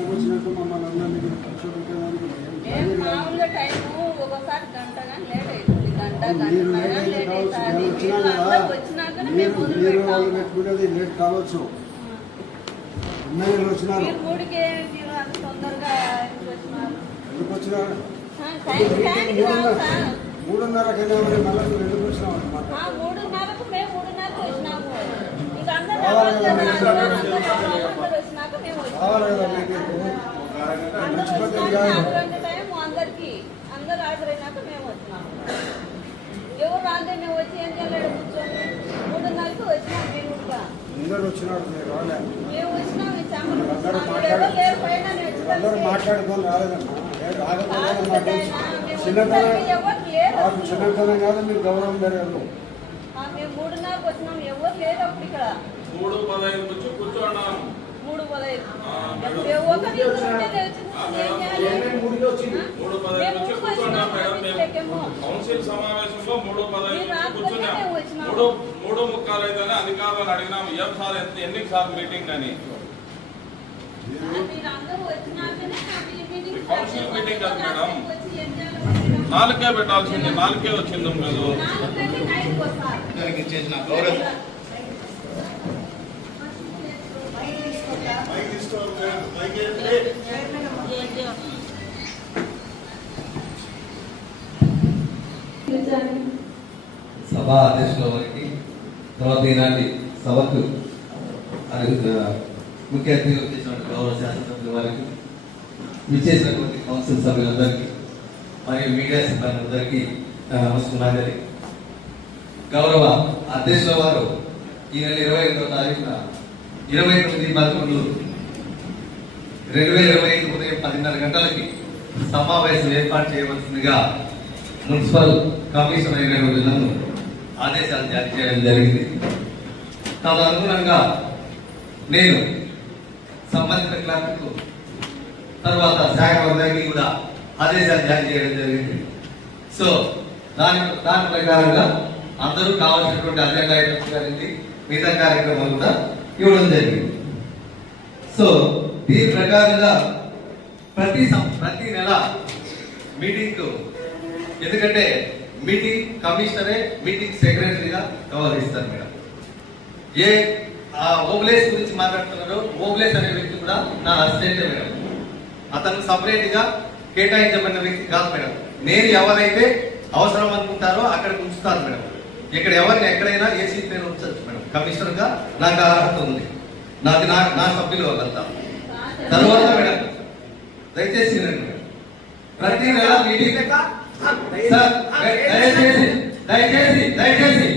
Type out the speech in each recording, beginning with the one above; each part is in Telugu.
ఇష్టం వచ్చినట్టు మమ్మల్ని అందరినీ మీరు కూర్చోబెట్టేదానికి లేట్ మీరు కావచ్చు మీరు వాళ్ళు పెట్టుకునేది లేట్ కావచ్చు వచ్చినారు ఎందుకు వచ్చినారు మూడున్నరకైనా మరి మళ్ళీ ఎందుకు వచ్చినావు అన్నమాట అందరికి అందరూ హాజరైనాక మేము వచ్చినాము ఎవరు రాందే మేము వచ్చి ఏం చేయలేడు కూర్చొని మూడున్నరకు వచ్చినాం మేము కూడా అందరు వచ్చినారు మీరు రాలే మేము వచ్చినాం ఈ చామలు ఎవరు లేరు పైన అందరూ మాట్లాడుకొని రాలేదమ్మా చిన్నతనం. చిన్నతనం కాదు మీరు గౌరవం మేము మూడున్నరకు వచ్చినాం ఎవరు అప్పుడు ఇక్కడ మూడు పదహైదు వచ్చి కూర్చోన్నాం మిస్టేకేమో. మేము కౌన్సిల్ సమావేశంలో మూడు. మూడు మూడు ముక్కాలు అయితేనే అధికారులను అడిగినాం ఏం సార్ ఎంత- ఎన్ని సార్ మీటింగ్ అని కౌన్సిల్ మీటింగ్ కాదు. మేడం. నాలుగే పెట్టాల్సింది నాలుగే వచ్చింది మీరు చేసిన గౌరవం సభా అధ్యక్షుల వారికి తర్వాత ఈనాటి సభకు ముఖ్య అతిథిగా వచ్చేసినటువంటి గౌరవ శాసనసభ్యుల వారికి విచ్చేసినటువంటి కౌన్సిల్ సభ్యులందరికీ మరియు మీడియా సిబ్బంది అందరికీ నమస్కారాలు. గౌరవ అధ్యక్షుల వారు ఈ నెల ఇరవై ఐదో తారీఖున ఇరవై తొమ్మిది పదకొండు రెండు వేల ఇరవై ఐదు ఉదయం పదిన్నర గంటలకి సమావేశం ఏర్పాటు చేయవలసిందిగా మున్సిపల్ కమిషన్ అయిన నన్ను ఆదేశాలు జారీ చేయడం జరిగింది. తదనుగుణంగా నేను సంబంధిత క్లర్క్ తర్వాత శాఖ వర్గానికి కూడా ఆదేశాలు జారీ చేయడం జరిగింది. సో దాని దాని ప్రకారంగా అందరూ కావాల్సినటువంటి అజెండా ఐటమ్స్ గారింది మిగతా కార్యక్రమాలు కూడా ఇవ్వడం జరిగింది. సో దీని ప్రకారంగా ప్రతి ప్రతి నెల మీటింగ్ ఎందుకంటే మీటింగ్ కమిషనరే మీటింగ్ సెక్రటరీగా వ్యవహరిస్తారు మేడం. ఏ ఆ ఓబ్లేస్ గురించి మాట్లాడుతున్నారో ఓబ్లేస్ అనే వ్యక్తి కూడా నా అసిస్టెంట్ మేడం. అతను సపరేట్గా కేటాయించబడిన వ్యక్తి కాదు మేడం. నేను ఎవరైతే అవసరం అనుకుంటారో అక్కడ ఉంచుతాను మేడం. ఇక్కడ ఎవరిని ఎక్కడైనా ఏ సీట్ నేను ఉంచచ్చు మేడం. కమిషనర్గా నాకు అర్హత ఉంది. నాకు నా నా సభ్యులు వాళ్ళంతా. తర్వాత మేడం దయచేసి. ప్రతి నెల మీటింగ్ దయచేసి దయచేసి దయచేసి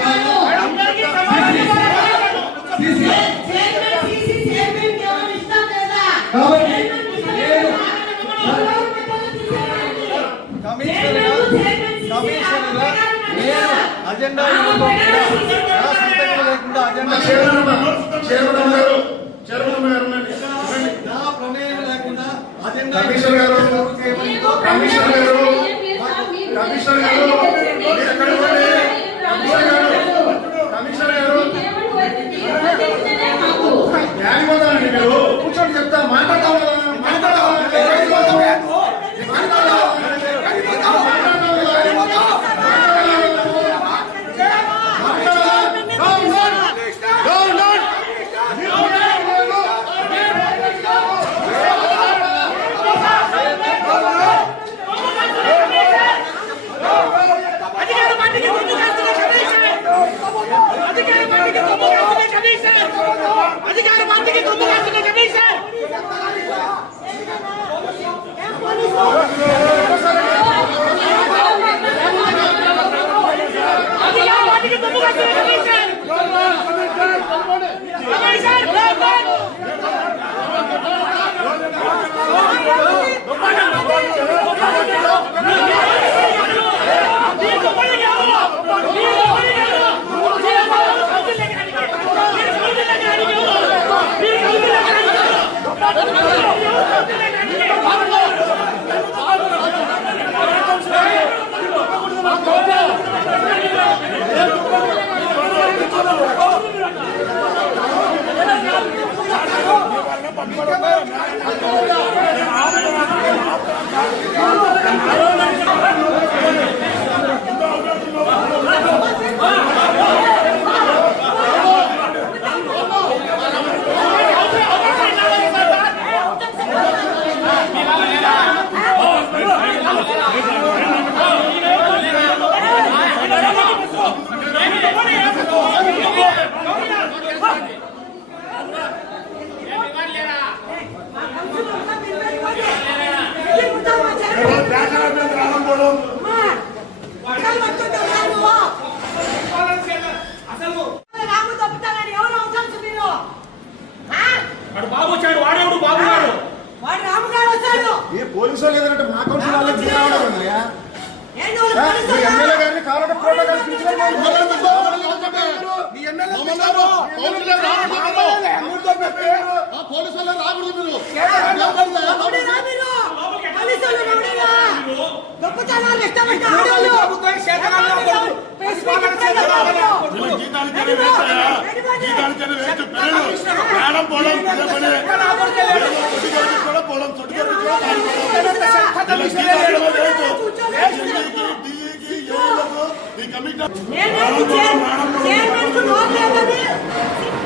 నేను కమిషనర్గా నేను అజెండా లేకుండా అజెండా. నా ప్రమేయం లేకుండా అజెండా కమిషనర్ గారు కమిషనర్ గారు కమిషనర్ గారు ఈ పోలీసు వాళ్ళు ఏదంటే మా కౌన్సిల్ వాళ్ళకి పోలీసులు మీ ఎమ్మెల్యే? గారిని కావాలంటే. మీ ఎమ్మెల్యే పిలుచుకొని పో. మీ ఎమ్మెల్యే రాకూడదు. ఎవరితో పెట్టారు? రౌడీ రా మీరు? పోలీసులు రౌడీలా? దొంగతనాలు ఇష్టపడ్డ